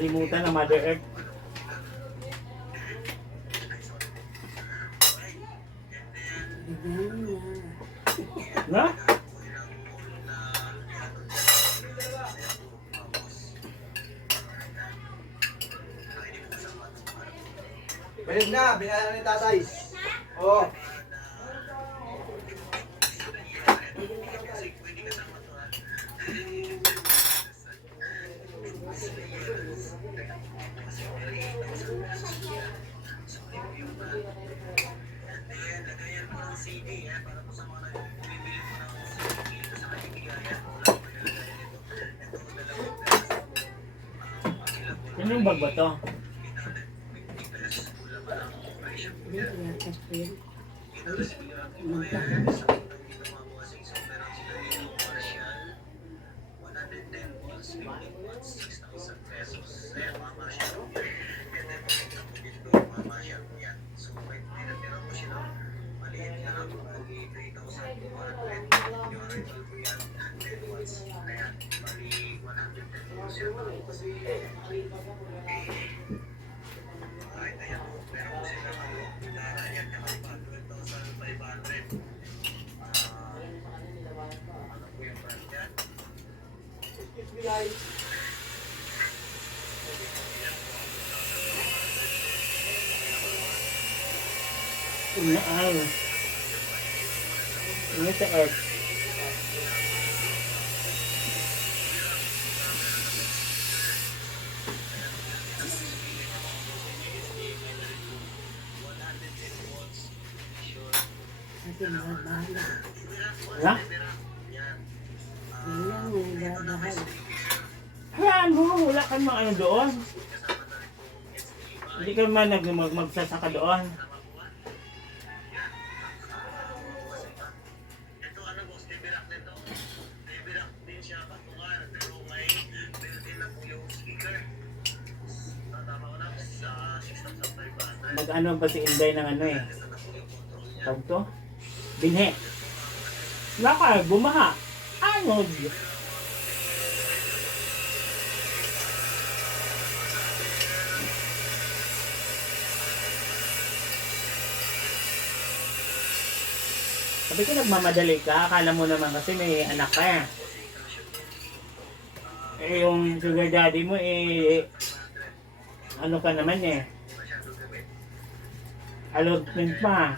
Limutan ng Mother Earth. Na? Balik na, binala ni tatay. Oo. Ano yung bag ba to? Unaal. Ini sa earth. Ya? Hayaan mo, wala kang mga ano doon. Hindi ka man magsasaka doon. Mag-ano pa si Inday ng ano eh. Tawag to? Binhe. Naka, bumaha. Anod. Sabi ko nagmamadali ka, akala mo naman kasi may anak ka eh. Eh yung sugar daddy mo eh, ano ka naman eh. Allotment pa.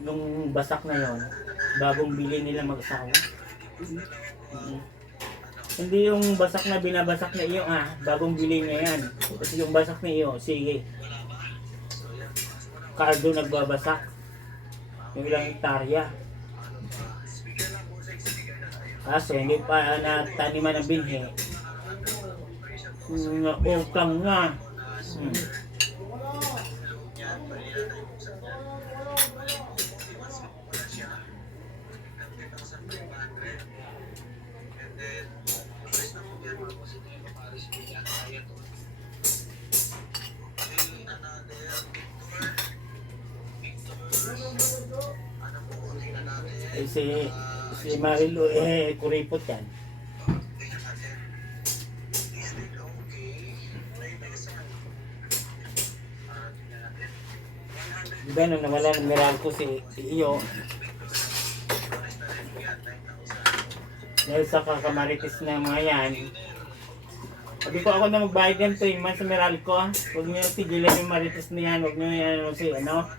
Nung basak na yon, bagong bili nila mag-asawa. Hindi yung basak na binabasak na iyo bagong bili niya yan. Kasi yung basak na iyo, sige. Cardo nagbabasak. Yung ilang hektarya. Kaso hindi pa nataniman ng binhe. Utang nga. Eh, si Marilo kuripot yan. Diba nung nawala ng Meralco si Iyo, dahil sa kakamaritis na mga yan, sabi ko ako na magbayad yan 3 months sa Meralco huwag nyo tigilan yung maritis na yan, huwag nyo yan si ano.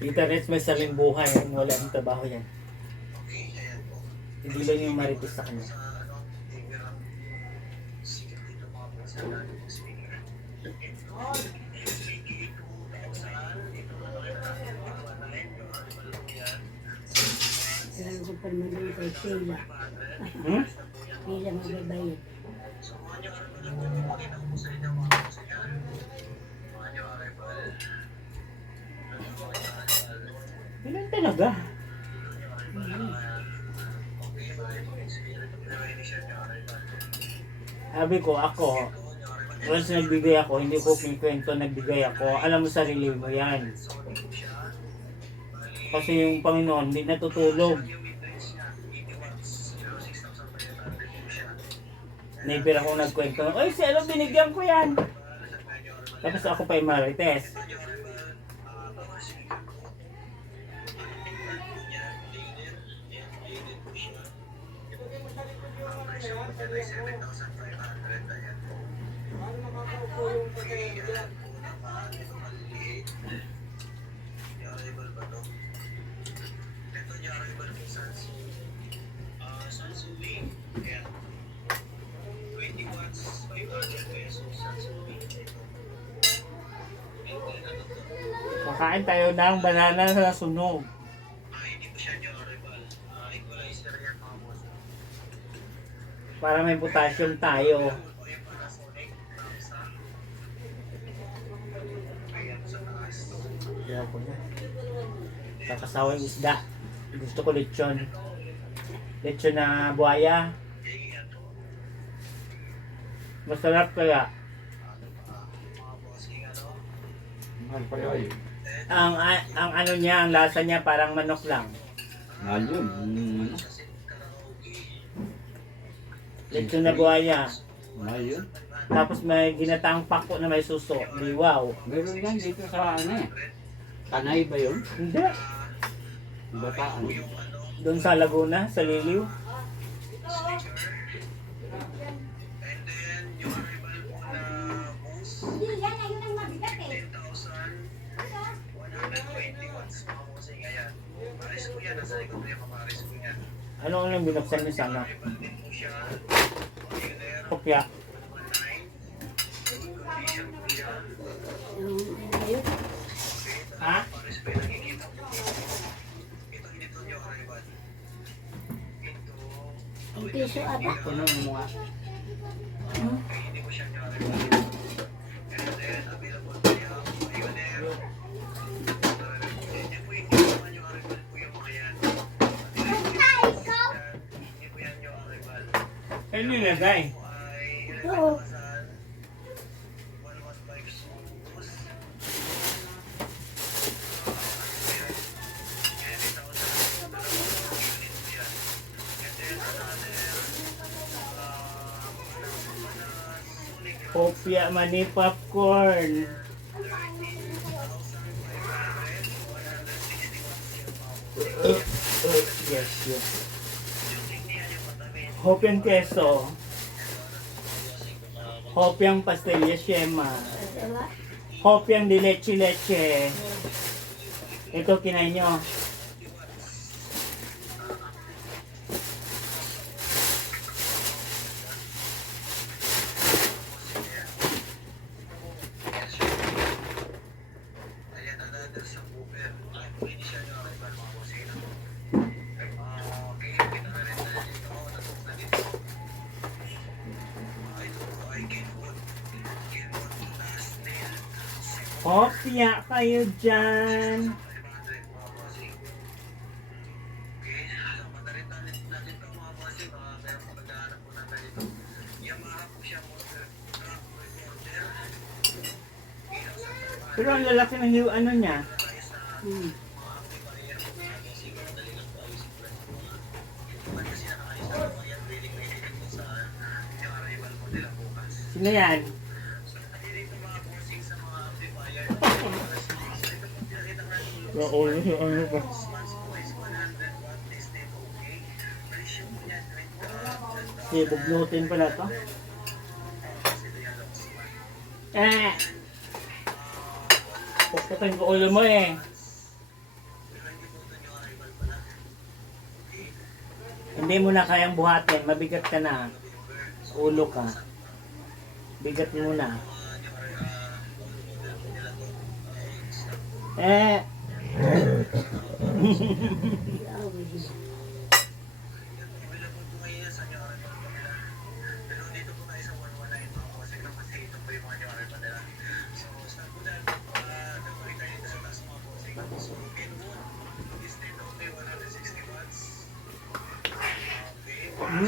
Tita Reds may saling buhay, wala ng trabaho yan. Tigilan yung maritis sa kanya. pa naman doon kay Sheila. Hmm? Sheila magbabayad. Ilan talaga? Sabi ko, ako, once nagbigay ako, hindi ko kinikwento nagbigay ako. Alam mo sarili mo yan. Kasi yung Panginoon, hindi natutulog. Never akong nagkwento, ay, si ano, binigyan ko yan. Tapos ako pa yung marites. Kakain tayo ng banana sa sunog. Para may potassium tayo. Kaya ko na. Kakasawang isda. Gusto ko lechon. Lechon na buhaya. Masarap kaya. Mahal pa yun. Ang ano niya, ang lasa niya parang manok lang. Mahal yun. Lechon na buhaya. Mahal yun. Tapos may ginataang pako na may suso. Liwaw. Meron yan dito sa ano eh. Tanay ba yun? Hindi. Bataan. Doon sa Laguna, sa Liliw. Hindi, yan. Ayun ang mabigat eh. Ano ang binuksan niyo sana? Kopya. Ayun. Ha? Ang piso ata. Ano mo nga? Hmm? Ano nilagay? Oo. Kopya mani popcorn. Yes, yes. Hopyang keso. Hopyang pastelya shema. Diba? Hopyang di leche-leche. Ito kinain nyo. Hopya kayo dyan. Pero ang lalaki ng yung ano niya. Hmm. Sino yan? Ano pa? Bugnutin pala to. Pagkatan ko ulo mo eh. Hindi mo na kayang buhatin, mabigat ka na. Ulo ka. Bigat mo na.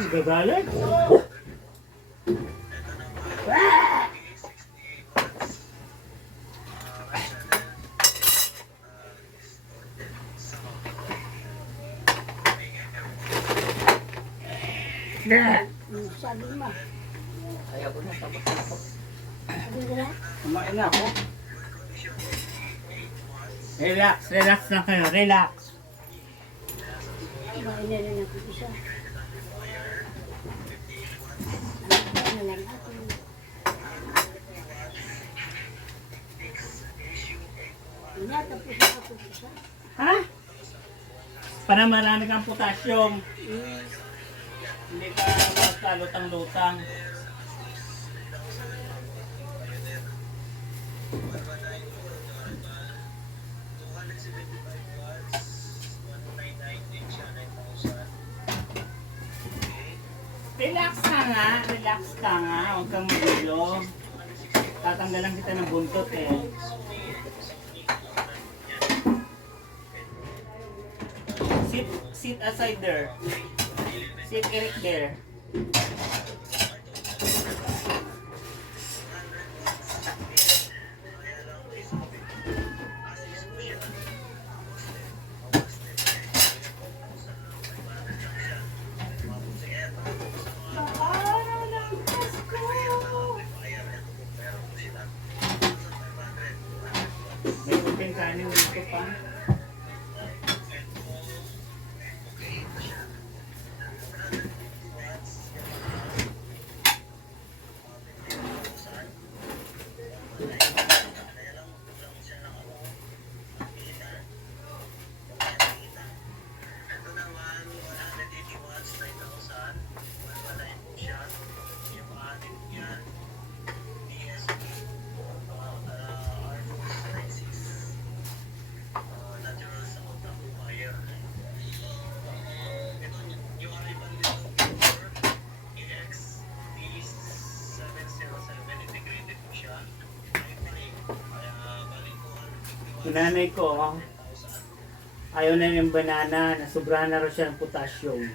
Gagalit? Sabi mo. Ayaw ko na, tapos na ako. Sabi ko na. Kumain na ako. Relax, relax na kayo, relax. Kumain na rin ako isa. Ano lang ako. Tapos na ako isa. Ha? Para marami kang potassium. Hindi ka magkalutang-lutang. Relax ka nga, relax ka nga. Huwag kang magulo. Tatanggalan kita ng buntot eh. Sit aside there. Sit Eric there. May open kanin dito pa. Nanay ko, ayaw na yung banana, nasobrahan na rin siya ng potassium.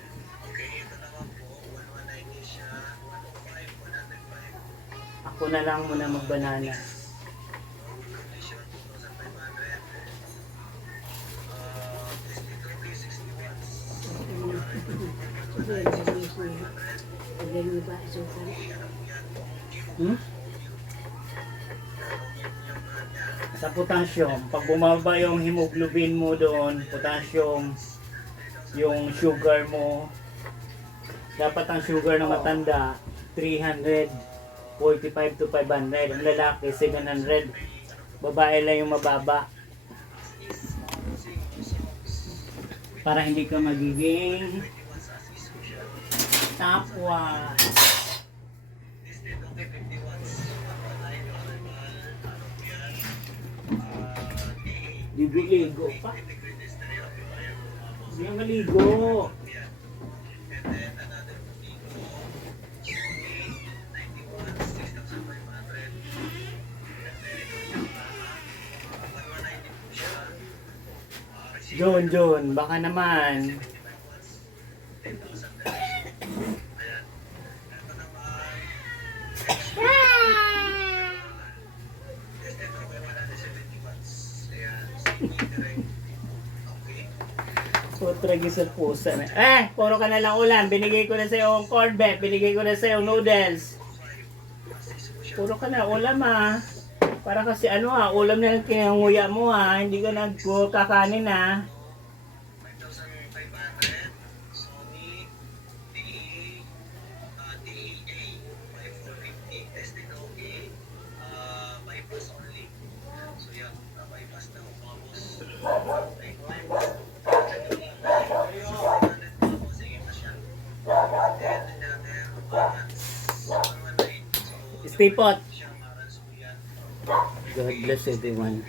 Ako na lang muna mag-banana. Sa potassium, pag bumaba yung hemoglobin mo doon, potassium, yung sugar mo, dapat ang sugar ng matanda, 345 to 500. Ang lalaki, 700. Babae lang yung mababa. Para hindi ka magiging tapwa. Ligo pa. Hindi yung maligo. John, baka naman. Putragi sa pusa na. Puro ka na lang ulam. Binigay ko na sa'yo ang corned beef. Binigay ko na sa'yo ang noodles. Puro ka na ulam Para kasi ulam na lang kinanguya mo Hindi ka nagkakanin Stay put. God bless everyone.